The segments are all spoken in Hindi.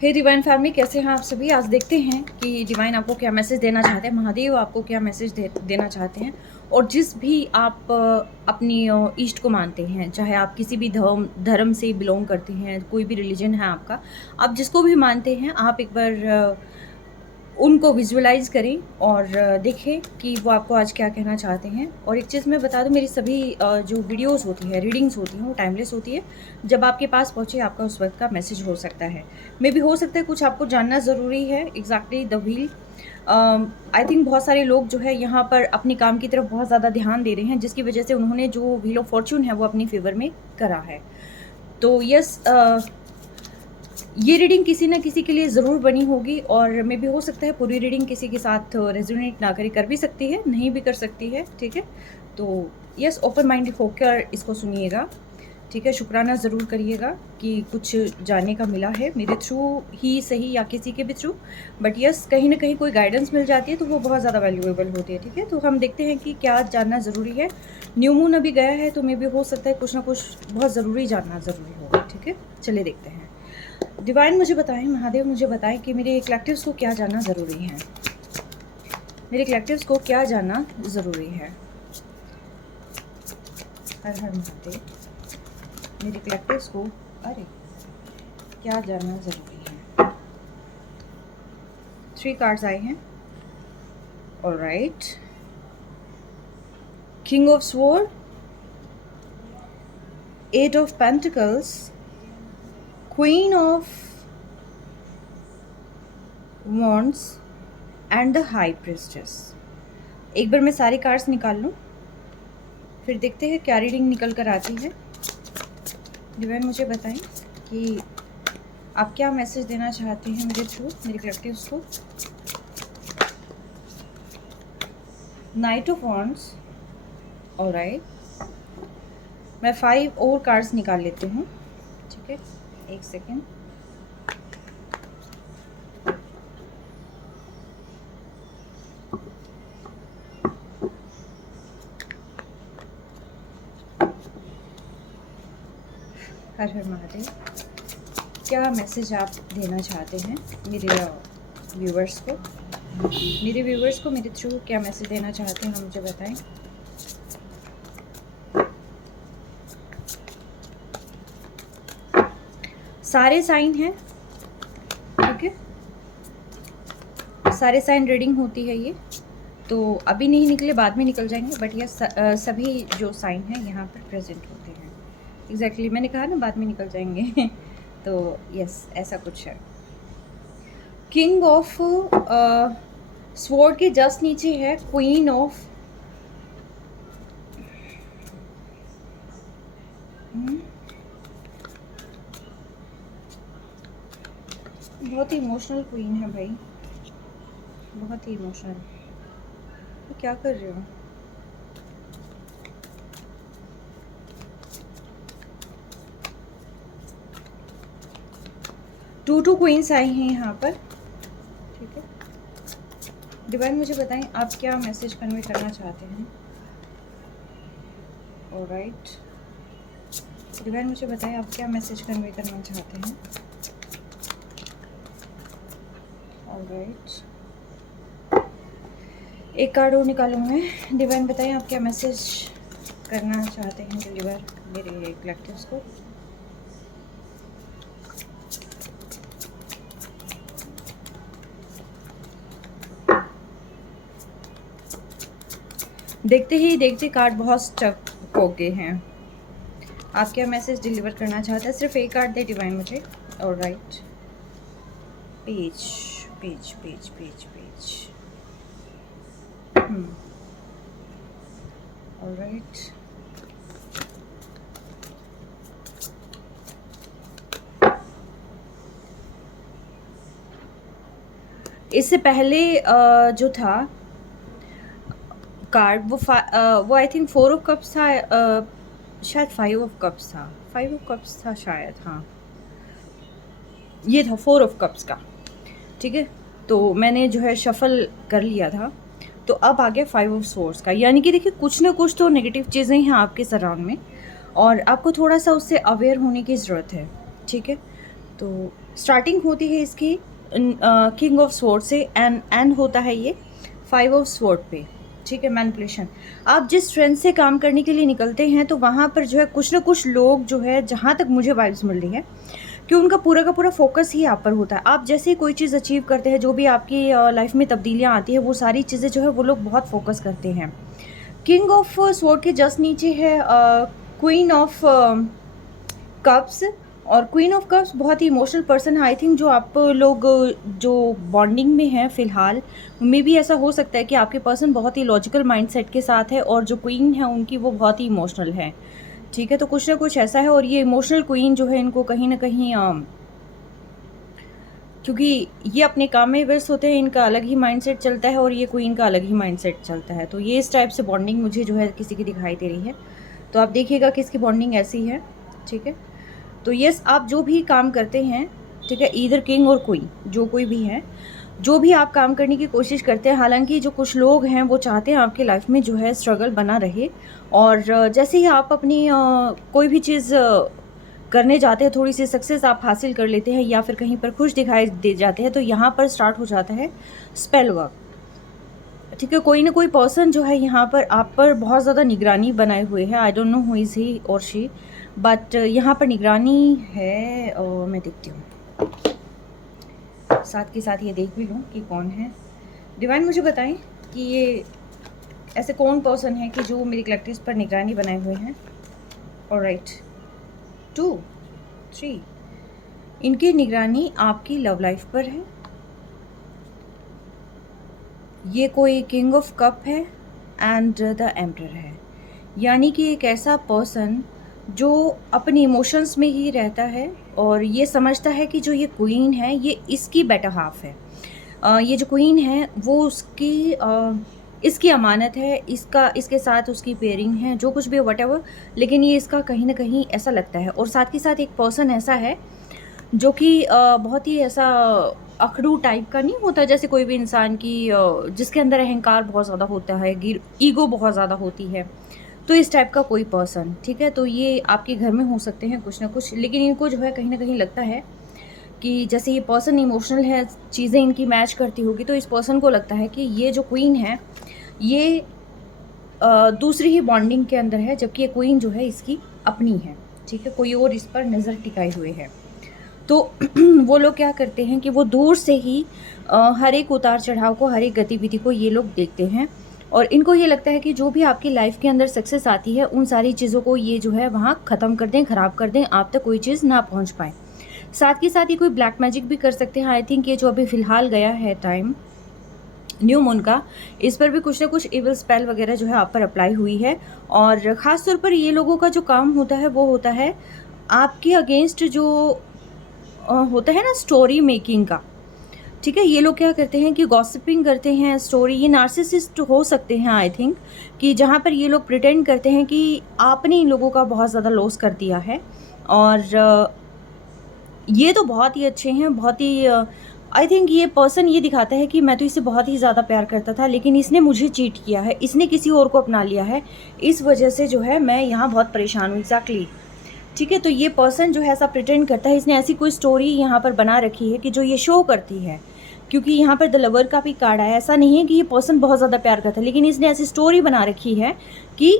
हे डिवाइन फैमिली, कैसे हैं आप सभी। आज देखते हैं कि डिवाइन आपको क्या मैसेज देना चाहते हैं, महादेव आपको क्या मैसेज देना चाहते हैं। और जिस भी आप अपनी ईष्ट को मानते हैं, चाहे आप किसी भी धर्म से बिलोंग करते हैं, कोई भी रिलीजन है आपका, आप जिसको भी मानते हैं, आप एक बार उनको विजुअलाइज़ करें और देखें कि वो आपको आज क्या कहना चाहते हैं। और एक चीज़ मैं बता दूं, मेरी सभी जो वीडियोस होती है, रीडिंग्स होती हैं, वो टाइमलेस होती है। जब आपके पास पहुंचे आपका उस वक्त का मैसेज हो सकता है, मे भी हो सकता है कुछ आपको जानना ज़रूरी है। Exactly the wheel, I think बहुत सारे लोग जो है यहाँ पर अपने काम की तरफ बहुत ज़्यादा ध्यान दे रहे हैं, जिसकी वजह से उन्होंने जो व्हील ऑफ फॉर्च्यून है वो अपनी फेवर में करा है। तो यस, ये रीडिंग किसी ना किसी के लिए ज़रूर बनी होगी, और मे भी हो सकता है पूरी रीडिंग किसी के साथ रेजोनेट ना करे, कर भी सकती है, नहीं भी कर सकती है। ठीक है, तो यस, ओपन माइंड होकर इसको सुनिएगा। ठीक है, शुक्राना ज़रूर करिएगा कि कुछ जानने का मिला है, मेरे थ्रू ही सही या किसी के भी थ्रू, बट यस, कहीं ना कहीं कोई गाइडेंस मिल जाती है तो वो बहुत ज़्यादा वैल्यूएबल होती है। ठीक है, तो हम देखते हैं कि क्या जानना ज़रूरी है। न्यू मून अभी गया है, तो मे भी हो सकता है कुछ ना कुछ बहुत ज़रूरी जानना ज़रूरी होगा। ठीक है, चलिए देखते हैं। डिवाइन मुझे बताएं, महादेव मुझे बताएं कि मेरे कलेक्टिव्स को क्या जानना ज़रूरी है। मेरे कलेक्टिव्स को क्या जानना ज़रूरी है। हर हर महादेव, मेरे कलेक्टिव्स को अरे क्या जानना ज़रूरी है। 3 कार्ड्स आए हैं। Alright, king of sword, 8 of pentacles, queen of wands and the high priestess. एक बार मैं सारी कार्ड्स निकाल लूँ, फिर देखते हैं क्या रीडिंग निकल कर आती है। डिवाइन मुझे बताएं कि आप क्या मैसेज देना चाहते हैं मेरे थ्रू, मेरे कलेक्टिव्स को। नाइट ऑफ वॉन्ड्स, ऑलराइट, मैं 5 और कार्ड्स निकाल लेती हूँ। ठीक है, एक सेकेंड। हर हर महादेव, क्या मैसेज आप देना चाहते हैं मेरे व्यूवर्स को। मेरे व्यूवर्स को मेरे थ्रू क्या मैसेज देना चाहते हैं, मुझे बताएं। सारे साइन हैं, ठीक है, सारे साइन रीडिंग होती है ये, तो अभी नहीं निकले, बाद में निकल जाएंगे, बट ये सभी जो साइन हैं यहाँ पर प्रेजेंट होते हैं। एग्जैक्टली, मैंने कहा ना बाद में निकल जाएंगे तो यस, ऐसा कुछ है। किंग ऑफ स्वॉर्ड के जस्ट नीचे है क्वीन ऑफ बहुत ही इमोशनल क्वीन है भाई, बहुत ही इमोशनल। तो क्या कर रहे हो। टू क्वींस आई हैं यहाँ पर। ठीक है, डिवाइन मुझे बताएं आप क्या मैसेज कन्वे करना चाहते हैं। ऑलराइट, डिवाइन मुझे बताएं आप क्या मैसेज कन्वे करना चाहते हैं। ऑलराइट, एक कार्ड और निकालूँ मैं। डिवाइन बताएं आप क्या मैसेज करना चाहते हैं डिलीवर मेरे कलेक्टिव्स को। देखते ही देखते कार्ड बहुत स्टक हो गए हैं। आप क्या मैसेज डिलीवर करना चाहते हैं, सिर्फ एक कार्ड दे डिवाइन मुझे। Alright, page page page page page, alright, इससे पहले जो था कार्ड वो आई थिंक 4 ऑफ कप्स था, शायद 5 ऑफ कप्स था, 5 ऑफ कप्स था शायद, हाँ ये था 4 ऑफ कप्स का। ठीक है, तो मैंने जो है शफल कर लिया था, तो अब आ गया 5 ऑफ सोर्स का। यानी कि देखिए, कुछ ना कुछ तो नेगेटिव चीज़ें हैं आपके सराउंड में, और आपको थोड़ा सा उससे अवेयर होने की ज़रूरत है। ठीक है, तो स्टार्टिंग होती है इसकी किंग ऑफ स्वॉर्ड से, एंड होता है ये 5 ऑफ स्वॉर्ड पे, ठीक है। मैनिपुलेशन, आप जिस स्ट्रेंथ से काम करने के लिए निकलते हैं तो वहाँ पर जो है कुछ ना कुछ लोग जो है, जहाँ तक मुझे वाइब्स मिल रही है कि उनका पूरा का पूरा फोकस ही आप पर होता है। आप जैसे ही कोई चीज़ अचीव करते हैं, जो भी आपकी लाइफ में तब्दीलियाँ आती है, वो सारी चीज़ें जो है वो लोग बहुत फोकस करते हैं। किंग ऑफ स्वॉर्ड के जस्ट नीचे है क्वीन ऑफ कप्स, और क्वीन ऑफ कप्स बहुत ही इमोशनल पर्सन है। आई थिंक जो आप लोग जो बॉन्डिंग में हैं फ़िलहाल, मे भी ऐसा हो सकता है कि आपके पर्सन बहुत ही लॉजिकल माइंडसेट के साथ है और जो क्वीन है उनकी वो बहुत ही इमोशनल है, ठीक है। तो कुछ ना कुछ ऐसा है, और ये इमोशनल क्वीन जो है इनको कहीं ना कहीं क्योंकि ये अपने काम में व्यस्त होते हैं, इनका अलग ही माइंडसेट चलता है और ये क्वीन का अलग ही माइंडसेट चलता है। तो ये इस टाइप से बॉन्डिंग मुझे जो है किसी की दिखाई दे रही है। तो आप देखिएगा किसकी बॉन्डिंग ऐसी है, ठीक है। तो यस, आप जो भी काम करते हैं, ठीक है, ईदर किंग और क्वीन, जो कोई भी है, जो भी आप काम करने की कोशिश करते हैं, हालांकि जो कुछ लोग हैं वो चाहते हैं आपके लाइफ में जो है स्ट्रगल बना रहे, और जैसे ही आप अपनी कोई भी चीज़ करने जाते हैं, थोड़ी सी सक्सेस आप हासिल कर लेते हैं या फिर कहीं पर खुश दिखाई दे जाते हैं, तो यहाँ पर स्टार्ट हो जाता है स्पेल वर्क, ठीक है। कोई ना कोई पर्सन जो है यहाँ पर आप पर बहुत ज़्यादा निगरानी बनाए हुए है। I don't know who is he और शी, बट यहाँ पर निगरानी है, और मैं देखती हूँ, साथ के साथ ये देख भी लूँ कि कौन है। डिवाइन मुझे बताएं कि ये ऐसे कौन पर्सन है कि जो मेरी कलेक्टिव्स पर निगरानी बनाए हुए हैं। ऑलराइट, 2 3, इनकी निगरानी आपकी लव लाइफ पर है। ये कोई किंग ऑफ कप है एंड द एम्परर है, यानी कि एक ऐसा पर्सन जो अपनी इमोशंस में ही रहता है और ये समझता है कि जो ये क्वीन है ये इसकी बेटर हाफ है। ये जो क्वीन है वो उसकी इसकी अमानत है, इसके साथ उसकी पेयरिंग है, जो कुछ भी वट, लेकिन ये इसका कहीं ना कहीं ऐसा लगता है। और साथ के साथ एक पर्सन ऐसा है जो कि बहुत ही ऐसा अखड़ू टाइप का नहीं होता, जैसे कोई भी इंसान की जिसके अंदर अहंकार बहुत ज़्यादा होता है, ईगो बहुत ज़्यादा होती है, तो इस टाइप का कोई पर्सन, ठीक है। तो ये आपके घर में हो सकते हैं कुछ ना कुछ, लेकिन इनको जो है कहीं ना कहीं लगता है कि जैसे ये पर्सन इमोशनल है, चीज़ें इनकी मैच करती होगी, तो इस पर्सन को लगता है कि ये जो क्वीन है ये दूसरी ही बॉन्डिंग के अंदर है, जबकि ये क्वीन जो है इसकी अपनी है, ठीक है। कोई और इस पर नज़र टिकाए हुए है। तो वो लोग क्या करते हैं कि वो दूर से ही हर एक उतार चढ़ाव को, हर एक गतिविधि को ये लोग देखते हैं, और इनको ये लगता है कि जो भी आपकी लाइफ के अंदर सक्सेस आती है उन सारी चीज़ों को ये जो है वहाँ ख़त्म कर दें, ख़राब कर दें, आप तक कोई चीज़ ना पहुँच पाए। साथ ही साथ ये कोई ब्लैक मैजिक भी कर सकते हैं। आई थिंक ये जो अभी फ़िलहाल गया है टाइम न्यू मून का, इस पर भी कुछ ना कुछ इविल स्पेल वगैरह जो है आप पर अप्लाई हुई है। और ख़ास तौर पर ये लोगों का जो काम होता है वो होता है आपके अगेंस्ट जो होता है ना स्टोरी मेकिंग का, ठीक है। ये लोग क्या करते हैं कि गॉसिपिंग करते हैं, स्टोरी, ये नार्सिसिस्ट हो सकते हैं आई थिंक, कि जहाँ पर ये लोग प्रिटेंड करते हैं कि आपने इन लोगों का बहुत ज़्यादा लॉस कर दिया है। और ये तो बहुत ही अच्छे हैं, बहुत ही आई थिंक ये पर्सन ये दिखाता है कि मैं तो इसे बहुत ही ज़्यादा प्यार करता था, लेकिन इसने मुझे चीट किया है, इसने किसी और को अपना लिया है, इस वजह से जो है मैं यहाँ बहुत परेशान हूँ। एग्जैक्टली, ठीक है। तो ये पर्सन जो है ऐसा प्रिटेंड करता है, इसने ऐसी कोई स्टोरी यहाँ पर बना रखी है कि जो ये शो करती है, क्योंकि यहाँ पर द लवर का भी कार्ड आया। ऐसा नहीं है कि ये पर्सन बहुत ज़्यादा प्यार करता है, लेकिन इसने ऐसी स्टोरी बना रखी है कि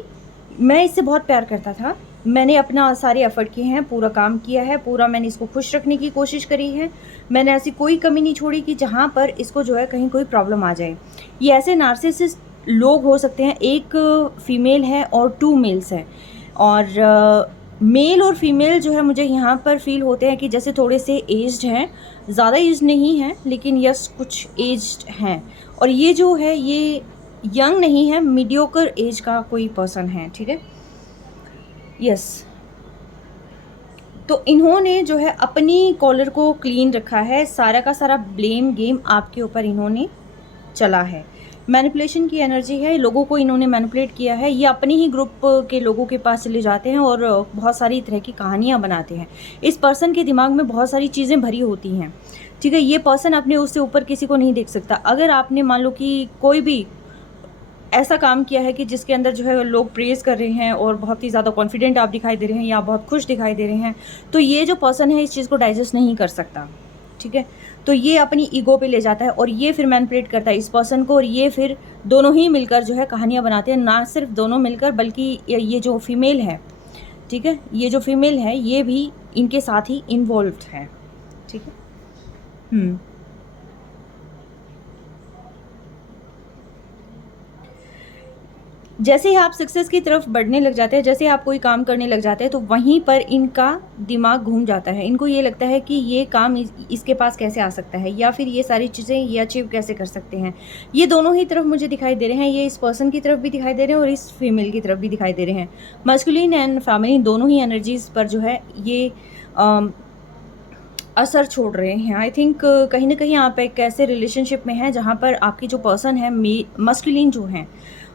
मैं इससे बहुत प्यार करता था, मैंने अपना सारे एफर्ट किए हैं, पूरा काम किया है, पूरा मैंने इसको खुश रखने की कोशिश करी है, मैंने ऐसी कोई कमी नहीं छोड़ी कि जहाँ पर इसको जो है कहीं कोई प्रॉब्लम आ जाए। ये ऐसे नार्सिसिस्ट लोग हो सकते हैं, एक फीमेल है और 2 मेल्स हैं, और मेल और फीमेल जो है मुझे यहाँ पर फील होते हैं कि जैसे थोड़े से एज्ड हैं, ज़्यादा एज नहीं है लेकिन यस कुछ एज्ड हैं, और ये जो है ये यंग नहीं है, मीडियोकर एज का कोई पर्सन है, ठीक है। यस, तो इन्होंने जो है अपनी कॉलर को क्लीन रखा है, सारा का सारा ब्लेम गेम आपके ऊपर इन्होंने चला है। मैनिपुलेशन की एनर्जी है, लोगों को इन्होंने मैनिपुलेट किया है, ये अपने ही ग्रुप के लोगों के पास चले जाते हैं और बहुत सारी तरह की कहानियाँ बनाते हैं। इस पर्सन के दिमाग में बहुत सारी चीज़ें भरी होती हैं, ठीक है। ये पर्सन अपने उससे ऊपर किसी को नहीं देख सकता। अगर आपने मान लो कि कोई भी ऐसा काम किया है कि जिसके अंदर जो है लोग प्रेज़ कर रहे हैं और बहुत ही ज़्यादा कॉन्फिडेंट आप दिखाई दे रहे हैं या बहुत खुश दिखाई दे रहे हैं, तो ये जो पर्सन है इस चीज़ को डाइजेस्ट नहीं कर सकता, ठीक है। तो ये अपनी ईगो पे ले जाता है और ये फिर मैनिपुलेट करता है इस पर्सन को, और ये फिर दोनों ही मिलकर जो है कहानियाँ बनाते हैं। ना सिर्फ दोनों मिलकर, बल्कि ये जो फीमेल है, ठीक है, ये जो फीमेल है ये भी इनके साथ ही इन्वॉल्व्ड है, ठीक है। जैसे ही आप सक्सेस की तरफ बढ़ने लग जाते हैं, जैसे आप कोई काम करने लग जाते हैं, तो वहीं पर इनका दिमाग घूम जाता है। इनको ये लगता है कि ये काम इसके पास कैसे आ सकता है, या फिर ये सारी चीज़ें ये अचीव कैसे कर सकते हैं। ये दोनों ही तरफ मुझे दिखाई दे रहे हैं, ये इस पर्सन की तरफ भी दिखाई दे रहे हैं और इस फीमेल की तरफ भी दिखाई दे रहे हैं। मस्कुलिन एंड फेमिनिन दोनों ही एनर्जीज़ पर जो है ये असर छोड़ रहे हैं। आई थिंक कहीं ना कहीं आप एक ऐसे रिलेशनशिप में हैं जहाँ पर आपकी जो पर्सन है, मस्कुलिन जो हैं,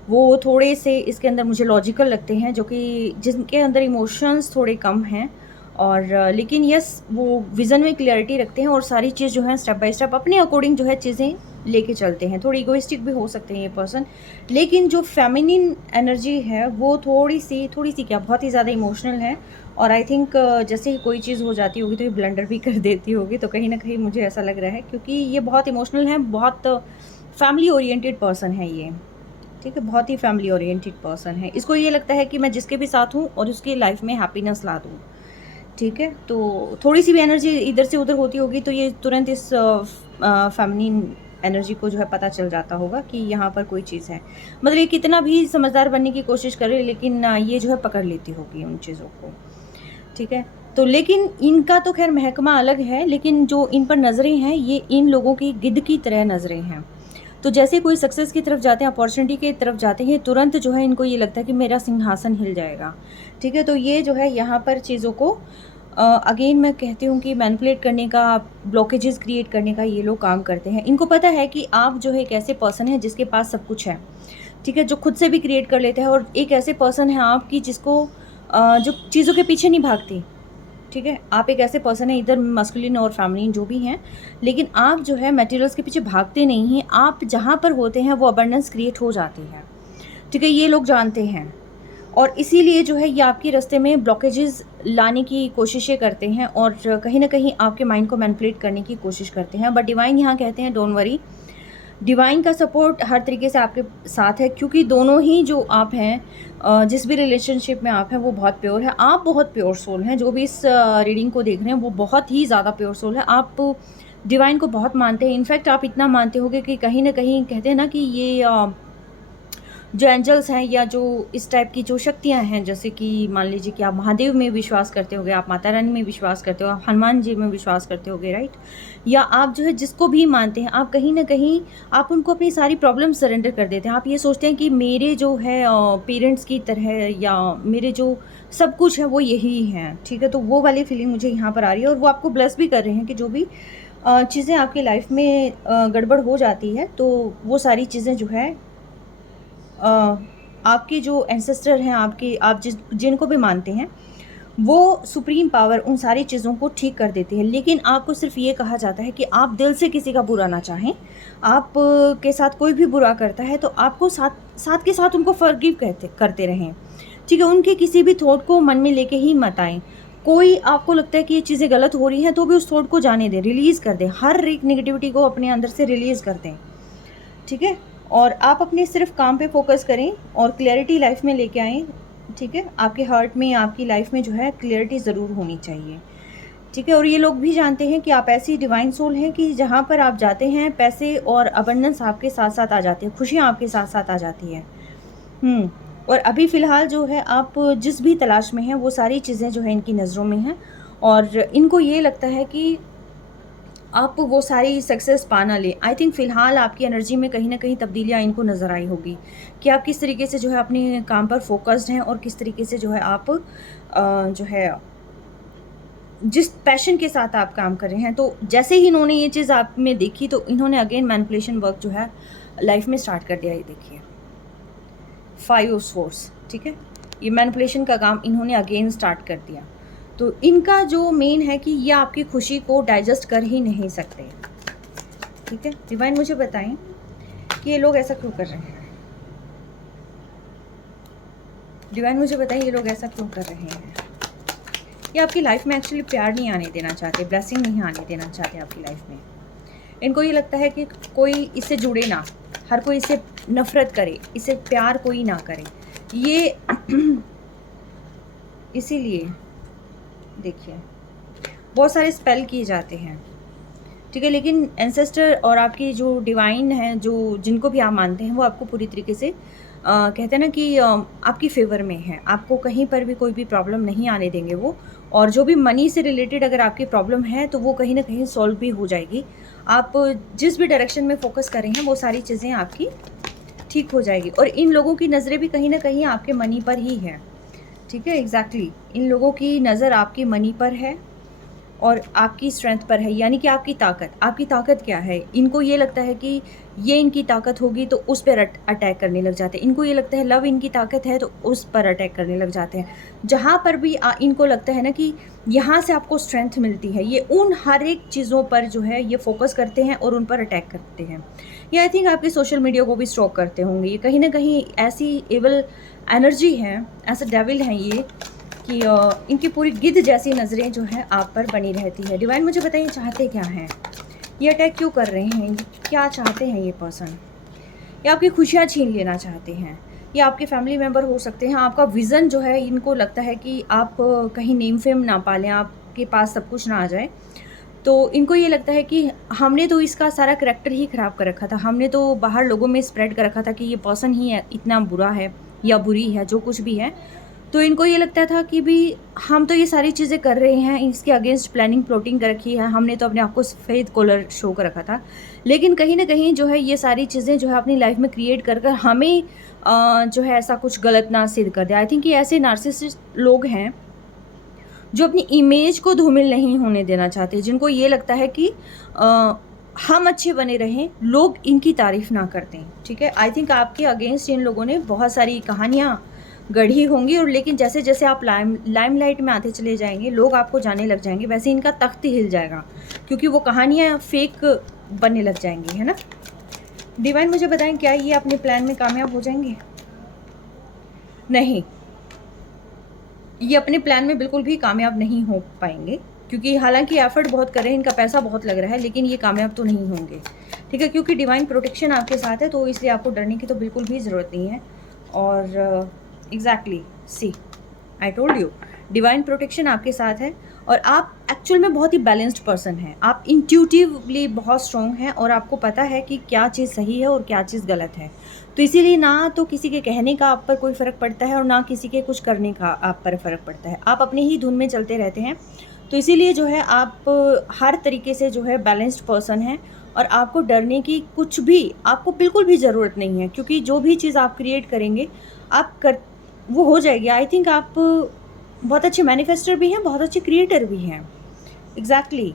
वो थोड़े से इसके अंदर मुझे लॉजिकल लगते हैं, जो कि जिनके अंदर इमोशंस थोड़े कम हैं, और लेकिन यस वो विज़न में क्लियरिटी रखते हैं और सारी चीज़ जो है स्टेप बाय स्टेप अपने अकॉर्डिंग जो है चीज़ें लेके चलते हैं। थोड़ी इगोइस्टिक भी हो सकते हैं ये पर्सन, लेकिन जो फेमिनिन एनर्जी है वो थोड़ी सी क्या बहुत ही ज़्यादा इमोशनल है। और आई थिंक जैसे ही कोई चीज़ हो जाती होगी तो ये ब्लंडर भी कर देती होगी, तो कहीं ना कहीं मुझे ऐसा लग रहा है, क्योंकि ये बहुत इमोशनल है, बहुत फैमिली ओरिएंटेड पर्सन है ये, ठीक है, बहुत ही फैमिली ओरिएंटेड पर्सन है। इसको ये लगता है कि मैं जिसके भी साथ हूँ और उसकी लाइफ में हैप्पीनेस ला दूँ, ठीक है। तो थोड़ी सी भी एनर्जी इधर से उधर होती होगी तो ये तुरंत इस फेमिनिन एनर्जी को जो है पता चल जाता होगा कि यहाँ पर कोई चीज़ है। मतलब ये कितना भी समझदार बनने की कोशिश करे, लेकिन ये जो है पकड़ लेती होगी उन चीज़ों को, ठीक है। तो लेकिन इनका तो खैर महकमा अलग है, लेकिन जो इन पर नज़रें हैं ये इन लोगों की गिद्ध की तरह नज़रें हैं। तो जैसे कोई सक्सेस की तरफ जाते हैं, अपॉर्चुनिटी की तरफ जाते हैं, तुरंत जो है इनको ये लगता है कि मेरा सिंहासन हिल जाएगा, ठीक है। तो ये जो है यहाँ पर चीज़ों को अगेन मैं कहती हूँ कि मैनिपुलेट करने का, ब्लॉकेजेस क्रिएट करने का ये लोग काम करते हैं। इनको पता है कि आप जो है एक ऐसे पर्सन है जिसके पास सब कुछ है, ठीक है, जो खुद से भी क्रिएट कर लेते हैं, और एक ऐसे पर्सन है आपकी जिसको जो चीज़ों के पीछे नहीं भागती, ठीक है। आप एक ऐसे पर्सन है, इधर मस्कुलिन और फेमिनिन जो भी हैं, लेकिन आप जो है मटेरियल्स के पीछे भागते नहीं हैं। आप जहाँ पर होते हैं वो अबंडेंस क्रिएट हो जाती है, ठीक है, ये लोग जानते हैं। और इसीलिए जो है ये आपके रास्ते में ब्लॉकेजेस लाने की कोशिशें करते हैं और कहीं ना कहीं आपके माइंड को मैनिपुलेट करने की कोशिश करते हैं। बट डिवाइन यहाँ कहते हैं डोंट वरी, डिवाइन का सपोर्ट हर तरीके से आपके साथ है, क्योंकि दोनों ही जो आप हैं, जिस भी रिलेशनशिप में आप हैं वो बहुत प्योर है। आप बहुत प्योर सोल हैं, जो भी इस रीडिंग को देख रहे हैं वो बहुत ही ज़्यादा प्योर सोल है। आप डिवाइन को बहुत मानते हैं। इनफैक्ट आप इतना मानते होगे कि कहीं ना कहीं कहते हैं ना कि ये जो एंजल्स हैं या जो इस टाइप की जो शक्तियां हैं, जैसे कि मान लीजिए कि आप महादेव में विश्वास करते होगे, आप माता रानी में विश्वास करते हो, आप हनुमान जी में विश्वास करते होगे, राइट, या आप जो है जिसको भी मानते हैं, आप कहीं ना कहीं आप उनको अपनी सारी प्रॉब्लम सरेंडर कर देते हैं। आप ये सोचते हैं कि मेरे जो है पेरेंट्स की तरह या मेरे जो सब कुछ है वो यही हैं, ठीक है। तो वो वाली फीलिंग मुझे यहाँ पर आ रही है, और वो आपको ब्लेस भी कर रहे हैं कि जो भी चीज़ें आपकी लाइफ में गड़बड़ हो जाती है, तो वो सारी चीज़ें जो है आपके जो एंसेस्टर हैं, आपके आप जिनको भी मानते हैं, वो सुप्रीम पावर उन सारी चीज़ों को ठीक कर देती है। लेकिन आपको सिर्फ ये कहा जाता है कि आप दिल से किसी का बुरा ना चाहें। आप के साथ कोई भी बुरा करता है तो आपको साथ के साथ उनको फॉरगिव करते रहें, ठीक है। उनके किसी भी थॉट को मन में लेके ही मत आएँ। कोई आपको लगता है कि ये चीज़ें गलत हो रही हैं तो भी उस थॉट को जाने दें, रिलीज़ कर दें, हर एक नेगेटिविटी को अपने अंदर से रिलीज़ कर दें, ठीक है। और आप अपने सिर्फ काम पे फोकस करें और क्लैरिटी लाइफ में लेके आएँ, ठीक है। आपके हार्ट में, आपकी लाइफ में जो है क्लैरिटी ज़रूर होनी चाहिए, ठीक है। और ये लोग भी जानते हैं कि आप ऐसी डिवाइन सोल हैं कि जहाँ पर आप जाते हैं पैसे और अबंडेंस आपके साथ साथ आ जाती है, खुशियाँ आपके साथ साथ आ जाती है। और अभी फ़िलहाल जो है आप जिस भी तलाश में हैं वो सारी चीज़ें जो है इनकी नज़रों में हैं, और इनको ये लगता है कि आप वो सारी सक्सेस पा ना लें। आई थिंक फ़िलहाल आपकी एनर्जी में कहीं ना कहीं तब्दीलियाँ इनको नज़र आई होगी कि आप किस तरीके से जो है अपने काम पर फोकस्ड हैं, और किस तरीके से जो है आप जो है जिस पैशन के साथ आप काम कर रहे हैं। तो जैसे ही इन्होंने ये चीज़ आप में देखी तो इन्होंने अगेन मैनिपुलेशन वर्क जो है लाइफ में स्टार्ट कर दिया। ये देखिए 5 ऑफ स्वॉर्ड्स, ठीक है, ये मैनिपुलेशन का काम इन्होंने अगेन स्टार्ट कर दिया। तो इनका जो मेन है कि ये आपकी खुशी को डाइजेस्ट कर ही नहीं सकते, ठीक है। डिवाइन मुझे बताएं कि ये लोग ऐसा क्यों कर रहे हैं। डिवाइन मुझे बताएं ये लोग ऐसा क्यों कर रहे हैं। ये आपकी लाइफ में एक्चुअली प्यार नहीं आने देना चाहते, ब्लेसिंग नहीं आने देना चाहते आपकी लाइफ में। इनको ये लगता है कि कोई इससे जुड़े ना, हर कोई इससे नफ़रत करे, इससे प्यार कोई ना करे। ये इसीलिए देखिए बहुत सारे स्पेल किए जाते हैं, ठीक है, लेकिन एंसेस्टर और आपकी जो डिवाइन है, जो जिनको भी आप मानते हैं, वो आपको पूरी तरीके से कहते हैं ना कि आपकी फेवर में है। आपको कहीं पर भी कोई भी प्रॉब्लम नहीं आने देंगे वो। और जो भी मनी से रिलेटेड अगर आपकी प्रॉब्लम है तो वो कहीं ना कहीं सॉल्व भी हो जाएगी। आप जिस भी डायरेक्शन में फोकस कर रहे हैं वो सारी चीज़ें आपकी ठीक हो जाएगी। और इन लोगों की नज़रें भी कहीं ना कहीं आपके मनी पर ही है, ठीक है, एग्जैक्टली इन लोगों की नज़र आपकी मनी पर है और आपकी स्ट्रेंथ पर है, यानी कि आपकी ताकत क्या है। इनको ये लगता है कि ये इनकी ताकत होगी तो उस पर अटैक करने लग जाते हैं। इनको ये लगता है लव इनकी ताकत है तो उस पर अटैक करने लग जाते हैं। जहाँ पर भी इनको लगता है ना कि यहाँ से आपको स्ट्रेंथ मिलती है, ये उन हर एक चीज़ों पर जो है ये फोकस करते हैं और उन पर अटैक करते हैं। ये आई थिंक आपके सोशल मीडिया को भी स्टॉक करते होंगे। ये कहीं ना कहीं ऐसी एवल एनर्जी है, ऐसा डेविल है ये कि इनकी पूरी गिद्ध जैसी नज़रें जो है आप पर बनी रहती है। डिवाइन मुझे बताइए चाहते क्या हैं, ये अटैक क्यों कर रहे हैं, क्या चाहते हैं ये पर्सन। ये आपकी खुशियाँ छीन लेना चाहते हैं, ये आपके फैमिली मेम्बर हो सकते हैं। आपका विज़न जो है इनको लगता है कि आप कहीं नेम फेम ना पालें, आपके पास सब कुछ ना आ जाए। तो इनको ये लगता है कि हमने तो इसका सारा करैक्टर ही ख़राब कर रखा था, हमने तो बाहर लोगों में स्प्रेड कर रखा था कि ये पर्सन ही इतना बुरा है या बुरी है, जो कुछ भी है। तो इनको ये लगता था कि भी हम तो ये सारी चीज़ें कर रहे हैं, इसके अगेंस्ट प्लानिंग प्लॉटिंग कर रखी है, हमने तो अपने आप को सफ़ेद कॉलर शो कर रखा था। लेकिन कहीं ना कहीं जो है ये सारी चीज़ें जो है अपनी लाइफ में क्रिएट कर कर हमें जो है ऐसा कुछ गलत ना सिद्ध कर दिया। आई थिंक ये ऐसे नार्सिसिस्ट लोग हैं जो अपनी इमेज को धूमिल नहीं होने देना चाहते, जिनको ये लगता है कि हम अच्छे बने रहें, लोग इनकी तारीफ़ ना करते हैं, ठीक है। आई थिंक आपके अगेंस्ट इन लोगों ने बहुत सारी कहानियाँ गढ़ी होंगी, और लेकिन जैसे जैसे आप लाइमलाइट में आते चले जाएंगे, लोग आपको जाने लग जाएंगे, वैसे इनका तख्त हिल जाएगा, क्योंकि वो कहानियाँ फेक बनने लग जाएंगी, है ना। डिवाइन मुझे बताएं क्या ये अपने प्लान में कामयाब हो जाएंगे? नहीं, ये अपने प्लान में बिल्कुल भी कामयाब नहीं हो पाएंगे, क्योंकि हालांकि एफर्ट बहुत कर रहे हैं, इनका पैसा बहुत लग रहा है, लेकिन ये कामयाब तो नहीं होंगे, ठीक है, क्योंकि डिवाइन प्रोटेक्शन आपके साथ है। तो इसलिए आपको डरने की तो बिल्कुल भी ज़रूरत नहीं है। और exactly see I told you, divine protection आपके साथ है। और आप एक्चुअल में बहुत ही बैलेंस्ड पर्सन हैं, आप इंट्यूटिवली बहुत स्ट्रॉन्ग हैं, और आपको पता है कि क्या चीज़ सही है और क्या चीज़ गलत है। तो इसीलिए ना तो किसी के कहने का आप पर कोई फ़र्क पड़ता है और ना किसी के कुछ करने का आप पर फ़र्क पड़ता है, आप अपने ही धुन में चलते रहते हैं। तो इसीलिए जो है आप हर तरीके से जो है बैलेंस्ड पर्सन हैं, और आपको डरने की कुछ भी आपको बिल्कुल भी ज़रूरत नहीं है, क्योंकि जो भी चीज़ आप क्रिएट करेंगे वो हो जाएगी। आई थिंक आप बहुत अच्छे मैनिफेस्टर भी हैं, बहुत अच्छे क्रिएटर भी हैं, एग्जैक्टली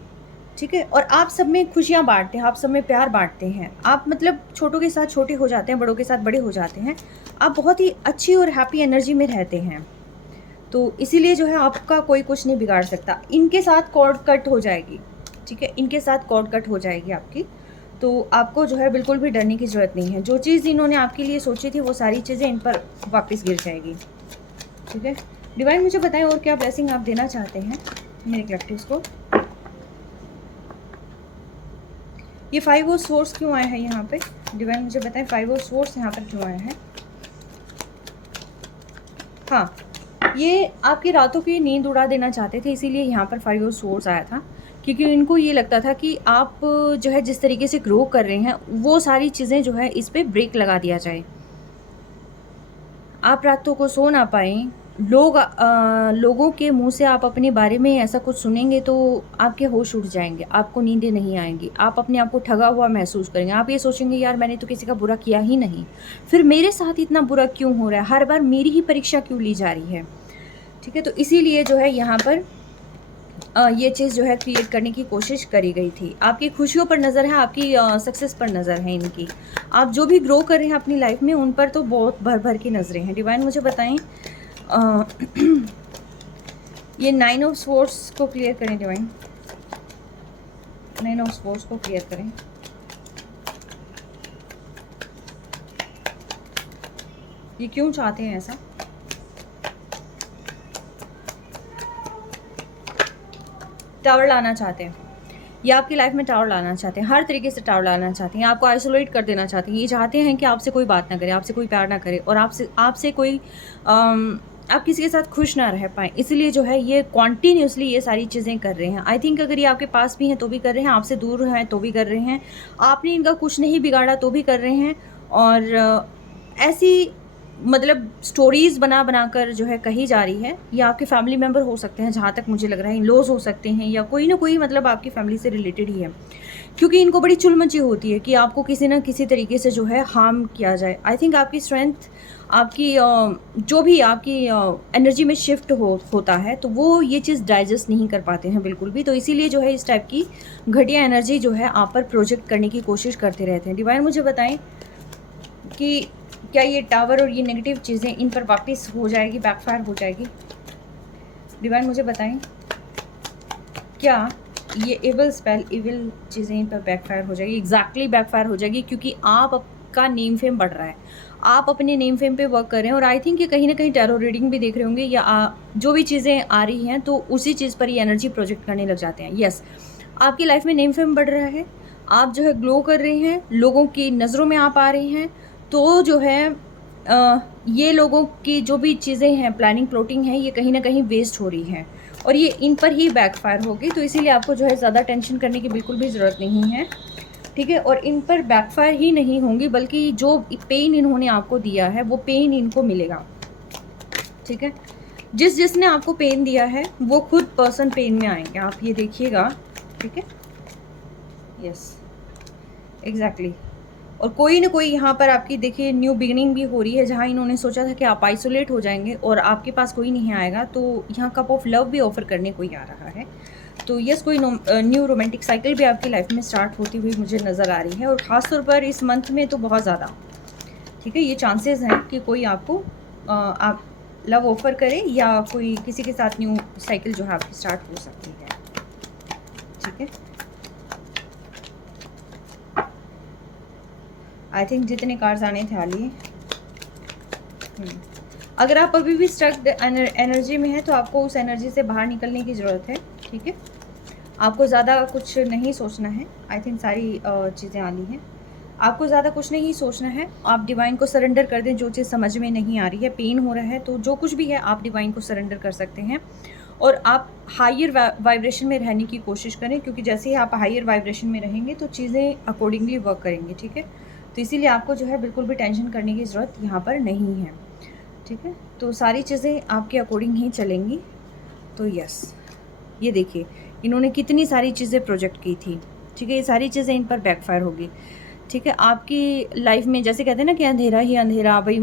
ठीक है। और आप सब में खुशियाँ बांटते हैं, आप सब में प्यार बांटते हैं, आप मतलब छोटों के साथ छोटे हो जाते हैं, बड़ों के साथ बड़े हो जाते हैं, आप बहुत ही अच्छी और हैप्पी एनर्जी में रहते हैं। तो इसीलिए जो है आपका कोई कुछ नहीं बिगाड़ सकता। इनके साथ कॉर्ड कट हो जाएगी, ठीक है, इनके साथ कॉर्ड कट हो जाएगी आपकी। तो आपको जो है बिल्कुल भी डरने की ज़रूरत नहीं है। जो चीज़ इन्होंने आपके लिए सोची थी वो सारी चीज़ें इन पर वापस गिर जाएगी, ठीक है। डिवाइन मुझे बताएं और क्या ब्लेसिंग आप देना चाहते हैं मेरे कलेक्टिव्स को। ये 5 ऑफ सोर्स क्यों आया है यहाँ पे? डिवाइन मुझे बताएं 5 ऑफ सोर्स यहाँ पर क्यों आया है? हाँ, ये आपकी रातों की नींद उड़ा देना चाहते थे, इसीलिए यहाँ पर 5 ऑफ सोर्स आया था, क्योंकि इनको ये लगता था कि आप जो है जिस तरीके से ग्रो कर रहे हैं वो सारी चीज़ें जो है इस पर ब्रेक लगा दिया जाए, आप रातों को सो ना पाएँ। लोगों के मुंह से आप अपने बारे में ऐसा कुछ सुनेंगे तो आपके होश उड़ जाएंगे, आपको नींदें नहीं आएंगी, आप अपने आप को ठगा हुआ महसूस करेंगे। आप ये सोचेंगे यार मैंने तो किसी का बुरा किया ही नहीं, फिर मेरे साथ इतना बुरा क्यों हो रहा है, हर बार मेरी ही परीक्षा क्यों ली जा रही है, ठीक है। तो इसीलिए जो है यहाँ पर ये चीज़ जो है क्रिएट करने की कोशिश करी गई थी। आपकी खुशियों पर नज़र है, आपकी सक्सेस पर नज़र है इनकी। आप जो भी ग्रो कर रहे हैं अपनी लाइफ में उन पर तो बहुत भर भर की नज़रें हैं। डिवाइन मुझे बताएं ये 9 ऑफ स्वॉर्ड्स को क्लियर करें। डिवाइन 9 ऑफ स्वॉर्ड्स को क्लियर करें। ये क्यों चाहते हैं ऐसा? टावर लाना चाहते हैं, ये आपकी लाइफ में टावर लाना चाहते हैं, हर तरीके से टावर लाना चाहते हैं, आपको आइसोलेट कर देना चाहते हैं। ये चाहते हैं कि आपसे कोई बात ना करे, आपसे कोई प्यार ना करे, और आपसे कोई आप किसी के साथ खुश ना रह पाएँ। इसलिए जो है ये कॉन्टीन्यूसली ये सारी चीज़ें कर रहे हैं। आई थिंक अगर ये आपके पास भी हैं तो भी कर रहे हैं, आपसे दूर हैं तो भी कर रहे हैं, आपने इनका कुछ नहीं बिगाड़ा तो भी कर रहे हैं। और ऐसी मतलब स्टोरीज़ बना कर जो है कही जा रही है। ये आपके फैमिली मेम्बर हो सकते हैं, जहाँ तक मुझे लग रहा है इन-लॉज़ हो सकते हैं, या कोई ना कोई मतलब आपकी फैमिली से रिलेटेड ही है, क्योंकि इनको बड़ी चुल-मची होती है कि आपको किसी न किसी तरीके से जो है हार्म किया जाए। आई थिंक आपकी स्ट्रेंथ, आपकी जो भी आपकी एनर्जी में शिफ्ट होता है, तो वो ये चीज़ डाइजेस्ट नहीं कर पाते हैं बिल्कुल भी। तो इसीलिए जो है इस टाइप की घटिया एनर्जी जो है आप पर प्रोजेक्ट करने की कोशिश करते रहते हैं। डिवाइन मुझे बताएं कि क्या ये टावर और ये नेगेटिव चीज़ें इन पर वापस हो जाएगी, बैकफायर हो जाएगी? डिवाइन मुझे बताएं क्या ये एविल स्पेल, एविल चीज़ें इन पर बैकफायर हो जाएगी? एग्जैक्टली बैकफायर हो जाएगी, क्योंकि आपका नेम फेम बढ़ रहा है, आप अपने नेम फेम पे वर्क कर रहे हैं। और आई थिंक ये कहीं ना कहीं टैरो रीडिंग भी देख रहे होंगे, या जो भी चीज़ें आ रही हैं तो उसी चीज़ पर ये एनर्जी प्रोजेक्ट करने लग जाते हैं। यस, आपकी लाइफ में नेम फेम बढ़ रहा है, आप जो है ग्लो कर रहे हैं, लोगों की नज़रों में आप आ रहे हैं। तो जो है ये लोगों की जो भी चीज़ें हैं, प्लानिंग प्लॉटिंग है, ये कहीं ना कहीं वेस्ट हो रही है, और ये इन पर ही बैकफायर होगी। तो इसीलिए आपको जो है ज़्यादा टेंशन करने की बिल्कुल भी ज़रूरत नहीं है, ठीक है। और इन पर बैकफायर ही नहीं होंगी, बल्कि जो पेन इन्होंने आपको दिया है वो पेन इनको मिलेगा, ठीक है। जिसने आपको पेन दिया है वो खुद पर्सन पेन में आएंगे, आप ये देखिएगा, ठीक है। Yes, exactly. और कोई ना कोई यहाँ पर आपकी देखिए न्यू बिगिनिंग भी हो रही है, जहाँ इन्होंने सोचा था कि आप आइसोलेट हो जाएंगे और आपके पास कोई नहीं आएगा, तो यहाँ कप ऑफ लव भी ऑफर करने कोई आ रहा है। तो यस, कोई न्यू रोमांटिक साइकिल भी आपकी लाइफ में स्टार्ट होती हुई मुझे नज़र आ रही है, और ख़ासतौर पर इस मंथ में तो बहुत ज़्यादा, ठीक है। ये चांसेस हैं कि कोई आपको आप लव ऑफर करे, या कोई किसी के साथ न्यू साइकिल जो है आपकी स्टार्ट हो सकती है, ठीक है। आई थिंक जितने कार्ड्स आने थे आ लिए। अगर आप अभी भी स्टक एनर्जी में है तो आपको उस एनर्जी से बाहर निकलने की ज़रूरत है, ठीक है। आपको ज़्यादा कुछ नहीं सोचना है। आई थिंक सारी चीज़ें आनी हैं, आपको ज़्यादा कुछ नहीं सोचना है। आप डिवाइन को सरेंडर कर दें, जो चीज़ समझ में नहीं आ रही है, पेन हो रहा है, तो जो कुछ भी है आप डिवाइन को सरेंडर कर सकते हैं। और आप हायर वाइब्रेशन में रहने की कोशिश करें, क्योंकि जैसे ही आप हायर वाइब्रेशन में रहेंगे तो चीज़ें अकॉर्डिंगली वर्क करेंगी, ठीक है। तो इसीलिए आपको जो है बिल्कुल भी टेंशन करने की ज़रूरत यहाँ पर नहीं है, ठीक है। तो सारी चीज़ें आपके अकॉर्डिंग ही चलेंगी। तो यस, ये देखिए इन्होंने कितनी सारी चीज़ें प्रोजेक्ट की थी, ठीक है। ये सारी चीज़ें इन पर बैकफायर होगी, ठीक है। आपकी लाइफ में जैसे कहते हैं ना कि अंधेरा ही अंधेरा, भाई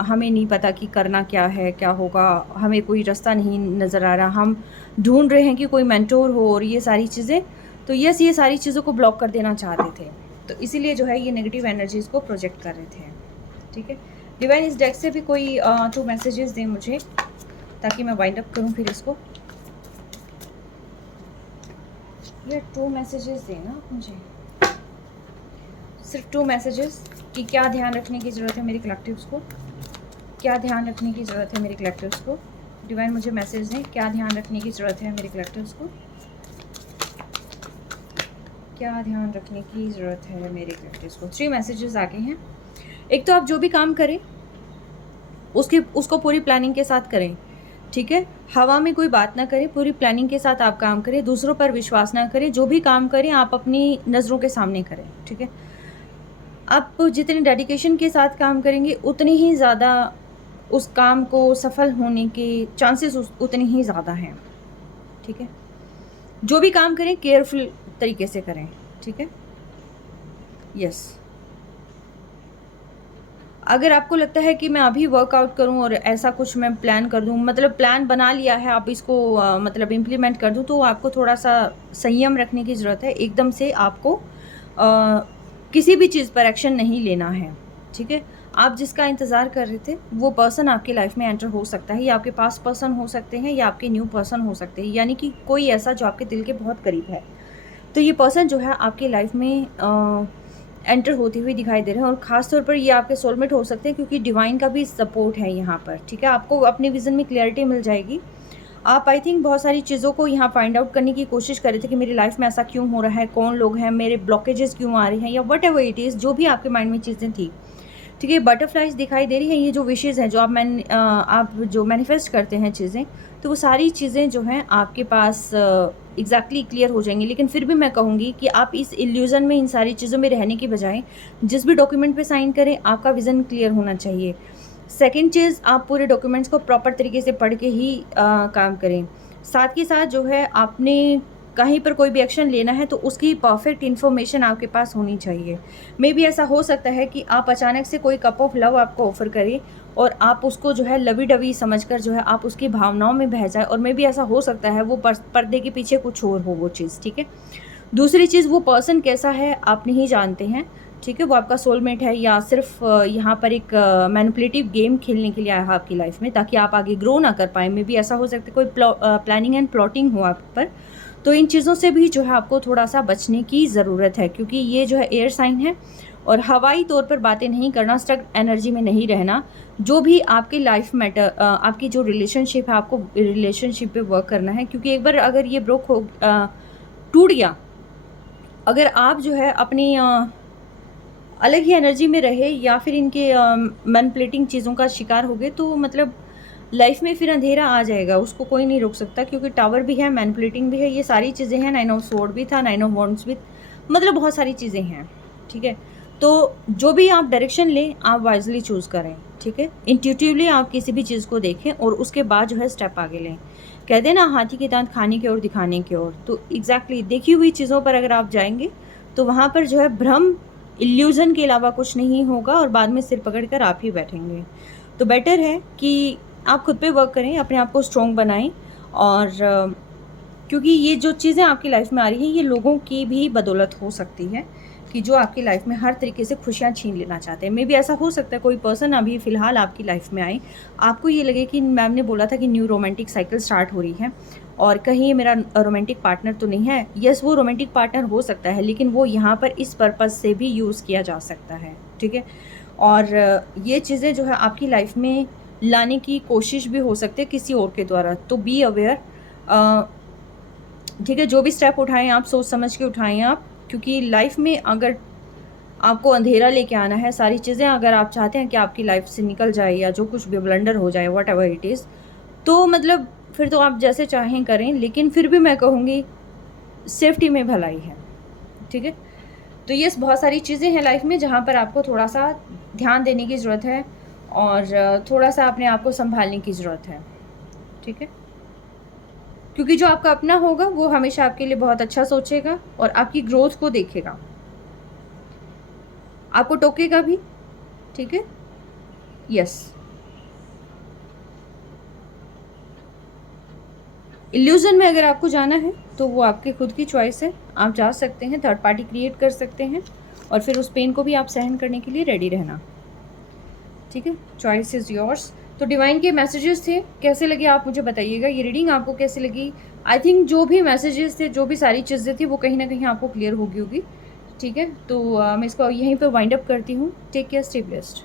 हमें नहीं पता कि करना क्या है, क्या होगा, हमें कोई रास्ता नहीं नज़र आ रहा, हम ढूंढ रहे हैं कि कोई मेंटोर हो, और ये सारी चीज़ें। तो यस, ये सारी चीज़ों को ब्लॉक कर देना चाहते थे, तो इसीलिए जो है ये नेगेटिव एनर्जीज़ को प्रोजेक्ट कर रहे थे, ठीक है। डिवाइन इस डेक से भी कोई 2 मैसेजेस दें मुझे, ताकि मैं वाइंड अप करूँ फिर इसको। ये 2 मैसेजेस देना मुझे, सिर्फ 2 मैसेजेस, कि क्या ध्यान रखने की ज़रूरत है मेरे कलेक्टिव्स को, क्या ध्यान रखने की ज़रूरत है मेरे कलेक्टिव्स को। डिवाइन मुझे मैसेज दें, क्या ध्यान रखने की ज़रूरत है मेरे कलेक्टिव्स को, क्या ध्यान रखने की ज़रूरत है मेरे कलेक्टिव्स को। 3 मैसेजेस आ गए हैं। एक तो आप जो भी काम करें उसको पूरी प्लानिंग के साथ करें, ठीक है। हवा में कोई बात ना करें, पूरी प्लानिंग के साथ आप काम करें, दूसरों पर विश्वास ना करें। जो भी काम करें आप अपनी नज़रों के सामने करें, ठीक है। आप जितने डेडिकेशन के साथ काम करेंगे उतनी ही ज़्यादा उस काम को सफल होने के चांसेस उतने ही ज़्यादा हैं, ठीक है। जो भी काम करें केयरफुल तरीके से करें, ठीक है। यस, अगर आपको लगता है कि मैं अभी वर्कआउट करूं और ऐसा कुछ मैं प्लान कर दूं, मतलब प्लान बना लिया है, आप इसको मतलब इम्प्लीमेंट कर दूं, तो आपको थोड़ा सा संयम रखने की ज़रूरत है। एकदम से आपको किसी भी चीज़ पर एक्शन नहीं लेना है, ठीक है। आप जिसका इंतज़ार कर रहे थे वो पर्सन आपकी लाइफ में एंटर हो सकता है, या आपके पास पर्सन हो सकते हैं, या आपके न्यू पर्सन हो सकते हैं, यानी कि कोई ऐसा जो आपके दिल के बहुत करीब है। तो ये पर्सन जो है आपकी लाइफ में एंटर होती हुई दिखाई दे रहे हैं, और ख़ास तौर पर ये आपके सोलमेट हो सकते हैं, क्योंकि डिवाइन का भी सपोर्ट है यहाँ पर, ठीक है। आपको अपने विज़न में क्लैरिटी मिल जाएगी, आप आई थिंक बहुत सारी चीज़ों को यहाँ फाइंड आउट करने की कोशिश कर रहे थे कि मेरी लाइफ में ऐसा क्यों हो रहा है, कौन लोग हैं, मेरे ब्लॉकेजेस क्यों आ रहे हैं, या वट एवर इट इज़, जो भी आपके माइंड में चीज़ें थी। ठीक है, बटरफ्लाइज दिखाई दे रही हैं, ये जो विशेज़ हैं, जो आप जो मैनिफेस्ट करते हैं चीज़ें, तो वो सारी चीज़ें जो हैं आपके पास एग्जैक्टली क्लियर हो जाएंगी। लेकिन फिर भी मैं कहूँगी कि आप इस इल्यूज़न में, इन सारी चीज़ों में रहने की बजाय जिस भी डॉक्यूमेंट पे साइन करें, आपका विज़न क्लियर होना चाहिए। सेकंड चीज़, आप पूरे डॉक्यूमेंट्स को प्रॉपर तरीके से पढ़ के ही काम करें। साथ के साथ जो है, आपने कहीं पर कोई भी एक्शन लेना है तो उसकी परफेक्ट इन्फॉर्मेशन आपके पास होनी चाहिए। मे बी ऐसा हो सकता है कि आप अचानक से कोई कप ऑफ लव आपको ऑफ़र करे और आप उसको जो है लवी-डवी समझकर जो है आप उसकी भावनाओं में बह जाए, और मे बी ऐसा हो सकता है वो पर्दे के पीछे कुछ और हो वो चीज़, ठीक है? दूसरी चीज़, वो पर्सन कैसा है आप नहीं जानते हैं, ठीक है? वो आपका सोलमेट है या सिर्फ यहाँ पर एक मैनिपुलेटिव गेम खेलने के लिए आया है आपकी लाइफ में, ताकि आप आगे ग्रो ना कर पाएँ। मे बी ऐसा हो सकता है कोई प्लानिंग एंड प्लॉटिंग हो आप पर। तो इन चीज़ों से भी जो है आपको थोड़ा-सा बचने की ज़रूरत है, क्योंकि ये जो है एयर साइन है, और हवाई तौर पर बातें नहीं करना, स्टक एनर्जी में नहीं रहना। जो भी आपकी लाइफ मैटर, आपकी जो रिलेशनशिप है, आपको रिलेशनशिप पे वर्क करना है, क्योंकि एक बार अगर ये टूट गया, अगर आप जो है अपनी अलग ही एनर्जी में रहे या फिर इनके मैनिपुलेटिंग चीज़ों का शिकार हो गए, तो मतलब लाइफ में फिर अंधेरा आ जाएगा, उसको कोई नहीं रोक सकता, क्योंकि टावर भी है, मैनिपुलेटिंग भी है, ये सारी चीज़ें हैं। 9 ऑफ स्वॉर्ड भी था, 9 ऑफ वॉन्ड्स भी, मतलब बहुत सारी चीज़ें हैं, ठीक है? तो जो भी आप डायरेक्शन लें, आप वाइजली चूज़ करें, ठीक है? इंट्यूटिवली आप किसी भी चीज़ को देखें और उसके बाद जो है स्टेप आगे लें। कहते हैं ना, हाथी के दांत खाने की ओर, दिखाने की ओर। तो एग्जैक्टली देखी हुई चीज़ों पर अगर आप जाएंगे तो वहाँ पर जो है भ्रम, इल्यूज़न के अलावा कुछ नहीं होगा, और बाद में सिर पकड़ कर आप ही बैठेंगे। तो बेटर है कि आप खुद पे वर्क करें, अपने आप को स्ट्रॉन्ग बनाएं, और क्योंकि ये जो चीज़ें आपकी लाइफ में आ रही हैं, ये लोगों की भी बदौलत हो सकती है, कि जो आपकी लाइफ में हर तरीके से खुशियाँ छीन लेना चाहते हैं। मे बी ऐसा हो सकता है कोई पर्सन अभी फ़िलहाल आपकी लाइफ में आए, आपको ये लगे कि मैम ने बोला था कि न्यू रोमांटिक साइकिल स्टार्ट हो रही है, और कहीं ये मेरा रोमांटिक पार्टनर तो नहीं है। यस, वो रोमांटिक पार्टनर हो सकता है, लेकिन वो यहाँ पर इस पर्पज़ से भी यूज़ किया जा सकता है, ठीक है? और ये चीज़ें जो है आपकी लाइफ में लाने की कोशिश भी हो सकती है किसी और के द्वारा। तो बी अवेयर, ठीक है? जो भी स्टेप उठाएं आप सोच समझ के उठाएं आप, क्योंकि लाइफ में अगर आपको अंधेरा लेके आना है, सारी चीज़ें अगर आप चाहते हैं कि आपकी लाइफ से निकल जाए, या जो कुछ भी ब्लंडर हो जाए, वट एवर इट इज़, तो मतलब फिर तो आप जैसे चाहें करें, लेकिन फिर भी मैं कहूँगी सेफ्टी में भलाई है, ठीक है? तो ये बहुत सारी चीज़ें हैं लाइफ में जहाँ पर आपको थोड़ा सा ध्यान देने की ज़रूरत है, और थोड़ा सा अपने आप को संभालने की ज़रूरत है, ठीक है? क्योंकि जो आपका अपना होगा वो हमेशा आपके लिए बहुत अच्छा सोचेगा और आपकी ग्रोथ को देखेगा, आपको टोकेगा भी, ठीक है? यस। इल्यूज़न में अगर आपको जाना है तो वो आपकी खुद की चॉइस है, आप जा सकते हैं, थर्ड पार्टी क्रिएट कर सकते हैं, और फिर उस पेन को भी आप सहन करने के लिए रेडी रहना, ठीक है? Choice is yours. तो डिवाइन के मैसेजेस थे, कैसे लगे आप मुझे बताइएगा। ये रीडिंग आपको कैसी लगी? आई थिंक जो भी मैसेजेस थे, जो भी सारी चीज़ें थी, वो कहीं ना कहीं आपको क्लियर होगी, ठीक है? तो मैं इसको यहीं पर वाइंड अप करती हूँ। Take care, stay blessed.